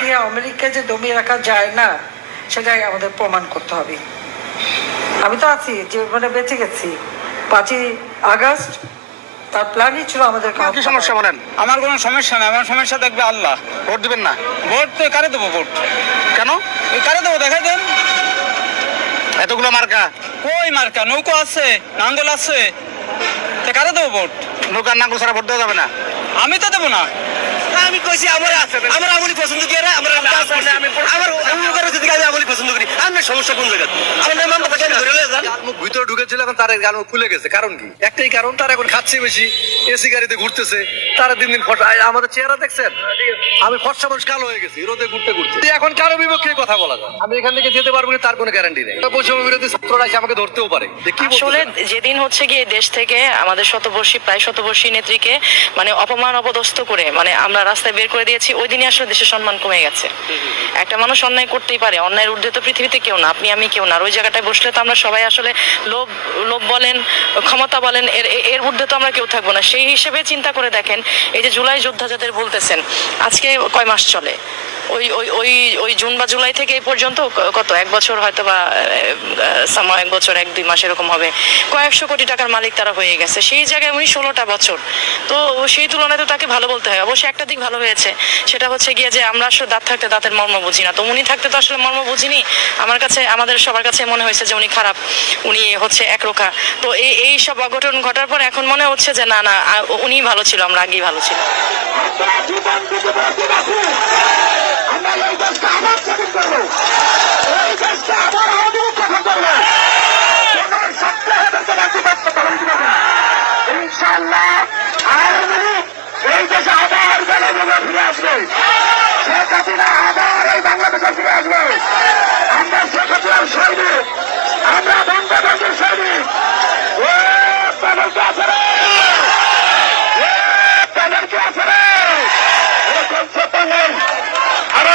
দিয়ে আমেরিকা যে দমিয়ে রাখা যায় না, সেটাই আমাদের প্রমাণ করতে হবে। আমি তো আছি, যে মানে বেঁচে গেছি। 5ই আগস্ট তার প্ল্যানই ছিল আমাদের। কি সমস্যা বলেন? আমার কোনো সমস্যা নেই, আমার সমস্যা দেখবে আল্লাহ। ভোট দিবেন না? ভোট তো কারে দেবো? ভোট কেন? কারে দেবো দেখাই দেন। এতগুলো মার্কা? কই মার্কা? নৌকো আছে, নাঙ্গল আছে, কারে দেবো ভোট? নৌকার নাঙ্গল ছাড়া ভোট দেওয়া যাবে না? আমি তো দেবো না। আমি কইছি আমার আমলি পছন্দ করি, আমার আমলি পছন্দ করি। আমার সমস্যা কোন জায়গা? আমার মামলা তাকে ধরে যান, মুখ ভিতরে ঢুকেছিল, এখন তার গাল মুখ ফুলে গেছে। কারণ কি? একটাই কারণ, তার এখন খাচ্ছে বেশি, এসি গাড়িতে ঘুরতেছে, তারা দিন দিন ফসা। আমাদের চেহারা দেখছেন, আমি ফর্সা মানুষ কালো হয়ে গেছি রোদে ঘুরতে ঘুরতে। এখন কারো বিপক্ষে কথা বলা যায়? আমি এখান থেকে যেতে পারবো না, তার কোনো গ্যারান্টি নেই। বৈষম্য বিরোধী ছাত্ররা এসে আমাকে ধরতেও পারে। আসলে যেদিন হচ্ছে গিয়ে দেশ থেকে আমাদের প্রায় শতবর্ষী নেত্রীকে মানে অপমান অপদস্থ করে মানে আমরা রাস্তায় বের করে দিয়েছি, ওই দিনই আসলে দেশের সম্মান কমে গেছে। একটা মানুষ অন্যায় করতেই পারে, অন্যায়ের ঊর্ধ্বে তো পৃথিবীতে কেউ না, আপনি আমি কেউ না। আর ওই জায়গাটায় বসলে তো আমরা সবাই আসলে লোভ বলেন, ক্ষমতা বলেন, এর ঊর্ধ্বে তো আমরা কেউ থাকবো না। সেই হিসেবে চিন্তা করে দেখেন, এই যে জুলাই যোদ্ধা যাদের বলতেছেন, আজকে কয় মাস চলে? ওই ওই ওই ওই জুন বা জুলাই থেকে এই পর্যন্ত কত, 1 বছর হয়তো বা 1 বছর 1-2 মাস এরকম হবে, কয়েকশো কোটি টাকার মালিক তারা হয়ে গেছে। সেই জায়গায় উনি 16টা বছর, তো সেই তুলনায় তো তাকে ভালো বলতে হয়। অবশ্যই একটা দিক ভালো হয়েছে, সেটা হচ্ছে গিয়ে যে আমরা আসলে দাঁত থাকতে দাঁতের মর্ম বুঝি না, তো উনি থাকতে তো আসলে মর্ম বুঝিনি। আমার কাছে, আমাদের সবার কাছে মনে হয়েছে যে উনি খারাপ, উনি হচ্ছে একরোখা। তো এই সব অঘটন ঘটার পর এখন মনে হচ্ছে যে না না, উনি ভালো ছিল, আমরা আগেই ভালো ছিল। আমরা এই দেশকে আবার স্বাধীন করবো, এই দেশকে আবার আমাদের গঠন করবো। ইনশাআল্লাহ এই দেশে আবার জনগণ ফিরে আসবে, শেখ হাসিনা আবার এই বাংলাদেশে ফিরে আসবে। আমরা শেখ হাসিনার সৈনিক, আমরা বঙ্গবন্ধুর সৈনিক। প্যানেলকে আছে রে, প্যানেলকে আছে রে, প্যানেল আরো